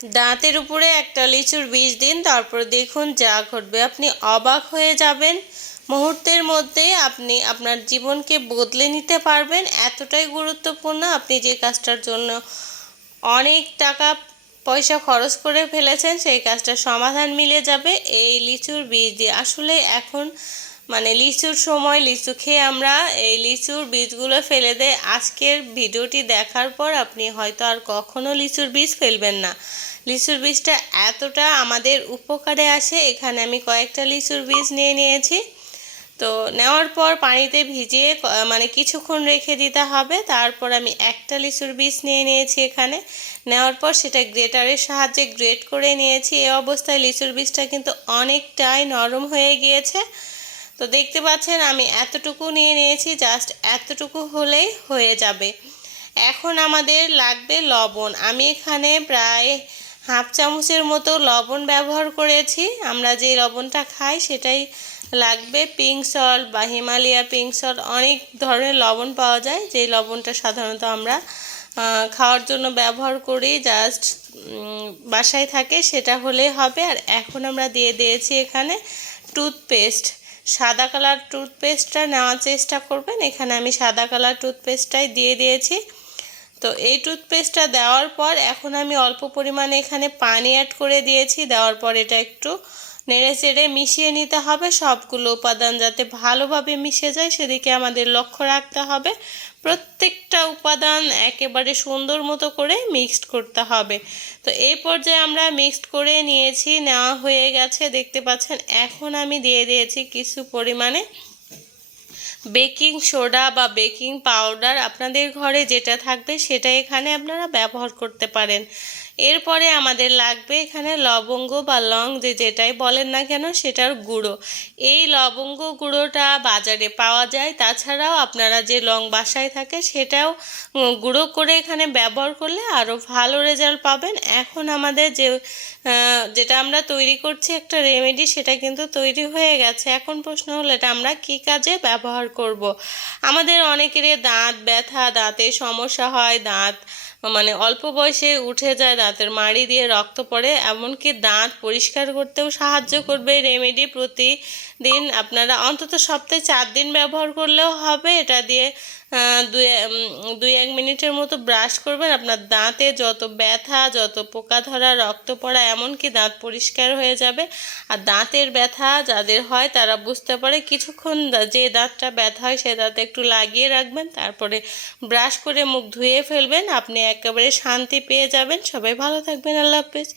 দাঁতের উপরে একটা লিচুর বীজ দিন, তারপর দেখুন যা ঘটবে। আপনি অবাক হয়ে যাবেন। মুহূর্তের মধ্যে আপনি আপনার জীবনকে বদলে নিতে পারবেন। এতটাই গুরুত্বপূর্ণ, আপনি যে কাজটার জন্য অনেক টাকা, পয়সা খরচ করে ফেলেছেন, সেই কাজটার সমাধান মিলে যাবে। এই লিচুর বীজ দিয়ে আসলে এখন মানে লিচুর সময়, লিচু খেয়ে আমরা এই লিচুর বীজগুলো ফেলে দেয় আজকের ভিডিওটি দেখার পর আপনি হয়তো আর কখনো লিচুর বীজ ফেলবেন না। লিচুর বীজটা এতটা আমাদের উপকারে আসে, এখানে আমি কয়েকটা লিচুর বীজ নিয়ে নিয়েছি। তো নেওয়ার পর পানিতে ভিজিয়ে মানে কিছুক্ষণ রেখে দিতে হবে, তারপর আমি একটা লিচুর বীজ নিয়ে নিয়েছি এখানে। নেওয়ার পর সেটা গ্রেটারের সাহায্যে গ্রেট করে নিয়েছি। এই অবস্থায় লিচুর বীজটা কিন্তু অনেকটাই নরম হয়ে গিয়েছে। তো দেখতে পাচ্ছেন, আমি এতটুকু নিয়ে নিয়েছি, জাস্ট এতটুকু হলেই হয়ে যাবে। এখন আমাদের লাগবে লবণ। আমি এখানে প্রায় হাফ চামচের মতো লবণ ব্যবহার করেছি। আমরা যে লবণটা খাই সেটাই লাগবে পিঙ্ক সল্ট বা হিমালয়া পিঙ্ক সল্ট অনেক ধরনের লবণ পাওয়া যায় যে লবণটা সাধারণত আমরা খাওয়ার জন্য ব্যবহার করি। জাস্ট বাসায় থাকে সেটা হলেই হবে। আর এখন আমরা দিয়ে দিয়েছি এখানে টুথপেস্ট সাদা কালার টুথপেস্টটা নেওয়ার চেষ্টা করবেন। এখানে আমি সাদা কালার টুথপেস্টটাই দিয়ে দিয়েছি। তো এই টুথপেস্টটা দেওয়ার পর এখন আমি অল্প পরিমাণে এখানে পানি অ্যাড করে দিয়েছি। দেওয়ার পর এটা একটু নেড়ে চেড়ে মিশিয়ে নিতে হবে। সবগুলো উপাদান যাতে ভালোভাবে মিশে যায় সেদিকে আমাদের লক্ষ্য রাখতে হবে। প্রত্যেকটা উপাদান একেবারে সুন্দর মতো করে মিক্সড করতে হবে। তো এই পর্যায়ে আমরা মিক্সড করে নিয়েছি, নেওয়া হয়ে গেছে। দেখতে পাচ্ছেন, এখন আমি দিয়ে দিয়েছি কিছু পরিমাণে বেকিং সোডা বা বেকিং পাউডার আপনাদের ঘরে যেটা থাকবে সেটা এখানে আপনারা ব্যবহার করতে পারেন। এরপরে আমাদের লাগবে এখানে লবঙ্গ বা লং যে যেটাই বলেন না কেন সেটার গুঁড়ো। এই লবঙ্গ গুঁড়োটা বাজারে পাওয়া যায়। তাছাড়াও আপনারা যে লং বাসায় থাকে সেটাও গুঁড়ো করে এখানে ব্যবহার করলে আরও ভালো রেজাল্ট পাবেন। এখন আমাদের যে যেটা আমরা তৈরি করছি একটা রেমেডি সেটা কিন্তু তৈরি হয়ে গেছে। এখন প্রশ্ন হলো এটা আমরা কি কাজে ব্যবহার করব। আমাদের অনেকেরই দাঁত ব্যথা দাঁতে সমস্যা হয়, দাঁত মানে অল্প বয়সে উঠে যায় দাঁতের মাড়ি দিয়ে রক্ত পড়ে, এমনকি দাঁত পরিষ্কার করতেও সাহায্য করবে রেমেডি প্রতিদিন। আপনারা অন্তত সপ্তাহে চার দিন ব্যবহার করলেও হবে, এটা দিয়ে দুই দুই, এক মিনিটের মতো ব্রাশ করবেন। আপনার দাঁতে যত ব্যথা, যত পোকা ধরা, রক্ত পড়া, এমনকি দাঁত পরিষ্কার হয়ে যাবে। আর দাঁতের ব্যথা যাদের হয়, তারা বুঝতে পারে কিছুক্ষণ যে দাঁতটা ব্যথা হয়, সে দাঁতে একটু লাগিয়ে রাখবেন। তারপরে ব্রাশ করে মুখ ধুয়ে ফেলবেন। আপনি একেবারে শান্তি পেয়ে যাবেন। সবাই ভালো থাকবেন। আল্লাহ হাফেজ।